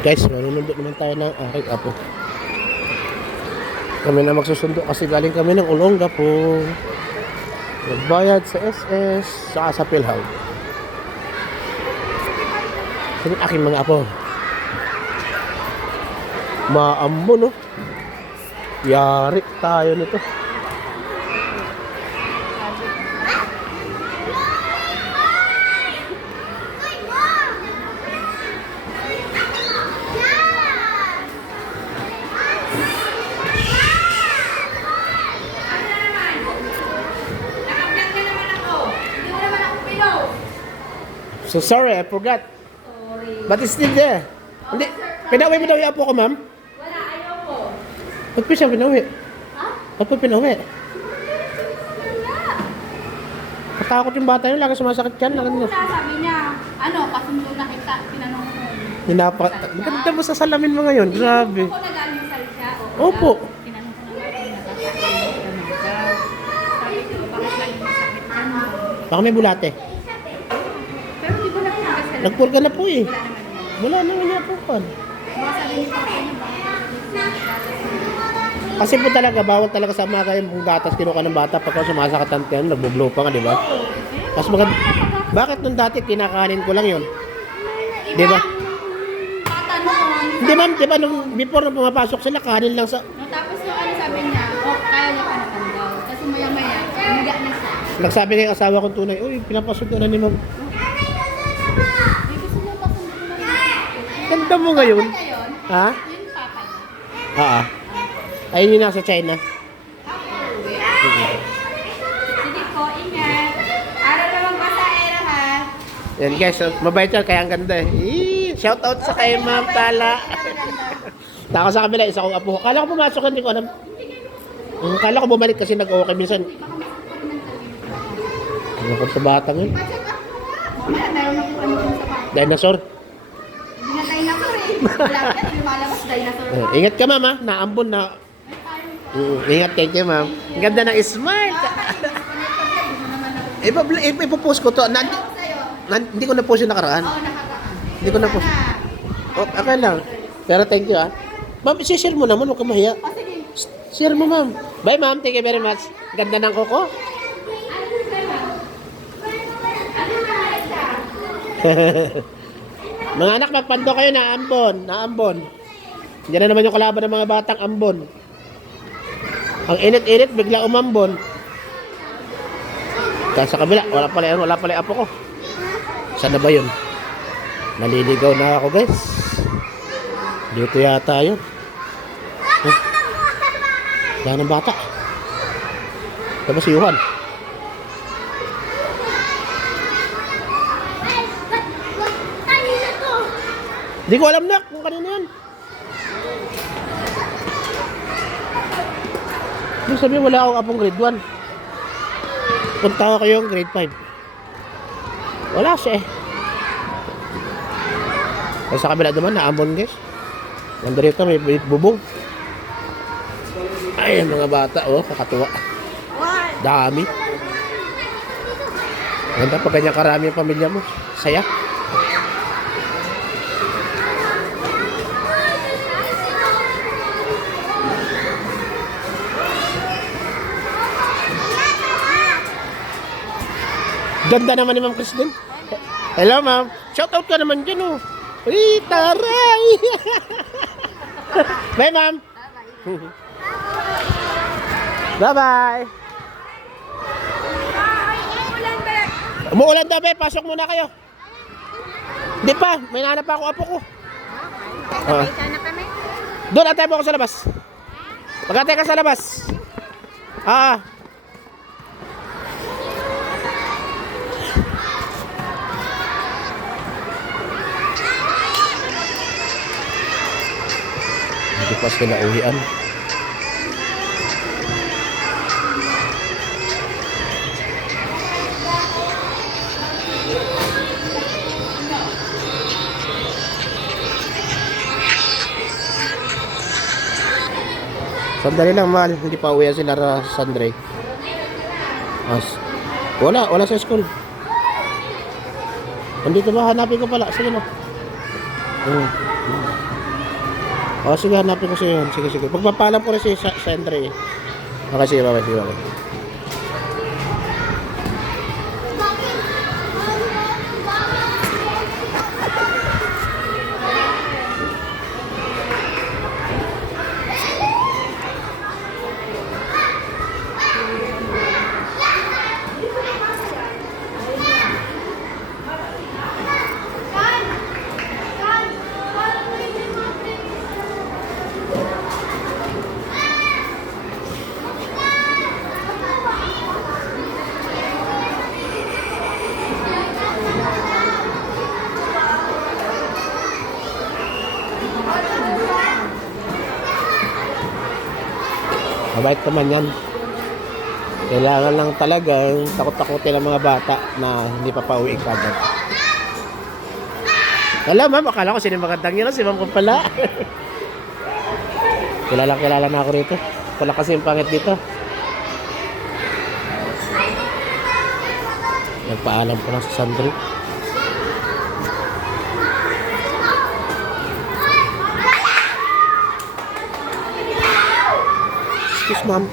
Guys, manunundo naman tayo ng aking apo. Kami na magsusundo kasi galing kami ng Olongapo. Nagbayad sa SS, saka sa PhilHealth. Ito aking mga apo. Maambo, no? Yari tayo nito. So sorry, I forgot. Sorry. But it's still there. Hindi, pinawi mo daw yung apo ko, ma'am? Wala, ayaw ko. Ba't po siya pinawi? Ha? Ba't po pinawi? Wala. Katakot yung bata yun, lagi sumasakit yan. Wala, sabi niya, pasundo na kita, tinanong ko. Maganda mo sa salamin mo ngayon, grabe. Ako nagaling sa siya. Opo. Tinanong ko na lang, natatapos daw. Sabi ko, bakit lagi masakit ka mo? Baka may bulate. Pero di ba nagpurga? Nagpurga na po eh. Wala naman yun. Wala naman yung po. Baka sabi ni Papa niya, Kasi po talaga, bawal talaga sa mga kayo kung gatas kinuha ng bata pagka sumasakit ang tiyan, nagbublow pa nga, di ba? Mas maganda. Bakit nung dati kinakanin ko lang yun? Di ba? tatanong. Hindi ma'am, di ba nung before nung pumapasok sila, kanin lang sa... No, tapos yung sabi niya, kaya niya pa naman daw. Kasi maya-maya, higa na siya. Nagsabi kay asawa kong tunay, uy, pinapasundo na ni ma'am. Hindi gusto niya pasundo na rin. Ganda mo ngayon. Papa niya yun? Ha? Yung papa niya. Ayun yung nasa China. Sige po, ingat. Araw naman ba sa era, ha? Yan guys, so, mabait yan, kaya ang ganda eh. Shout out sa kay ma'am Tala. Tako sa kabila, isa kong apo. Kala ko pumasok, hindi ko alam. Kala ko bumalik kasi nag-okay minsan. Ano ko sa batang yun? Mamaya, meron ako ano dun sa papa. Dinosaur. Hindi na dinosaur eh. Wala ka, lumalabas dinosaur. Ingat ka ma'am ha, naambon na. Ingat, thank you ma'am. Ang ganda ng smart. Ipopost ko to. Hindi ko na-post yung nakaraan. Oo, nakakaan. Hindi ko na-post. Oh, okay lang. Pero thank you ah. Ma'am, share mo naman, huwag ka mahiya. O, sige. Share mo ma'am. Bye ma'am, thank you very much. Ganda ng koko. Mga anak, magpando kayo na ambon. Na ambon. Diyan na naman yung kalaban ng mga batang ambon. Ang init-init, bigla umambon. Kaya sa kabila, wala pala yung apo ko. Saan na ba yun? Naliligaw na ako guys. Dito yata yun. Wala ng bata. Tapos si Yuhan. Hindi ko alam na kung kanino yan. Ibig sabihin wala akong apong grade 1. Punta ko kayo yung grade 5. Wala siya eh. Kaya sa kabila naman, naambon guys. Nandun rito, may bubong. Ay, mga bata, oh, kakatuwa. Dami. Ganda pag ganyan karami ang pamilya mo. Saya. Ganda naman ni Ma'am Christine. Hello, ma'am. Shout out ka naman dyan, oh. Uy, taray! Bye, ma'am. Bye-bye. Umuulan daw, be. Pasok muna kayo. Di pa. May nanap pa ako apo ko. Sana kami. Doon, atay mo ako sa labas. Mag-atay ka sa labas. Hindi pa sila uwian. Sandali lang, mahal. Hindi pa uwi sila sa Sandre. Wala sa school. Andito ba? Hanapin ko pala. Sige mo. O, sige, hanapin ko siya yun. Sige, sige. Pagpapalam ko rin si Sandre. Okay, sige, bye, sige, bye. Mabait naman yan. Kailangan lang talagang takot-takutin ang mga bata na hindi pa pauwi kagad. Alam, ma'am, akala ko sino yung magandang yun. Si ma'am ko pala. Kilala na ako rito. Wala kasi yung pangit dito. Nagpaalam ko lang sa Sandro. Excuse ma'am.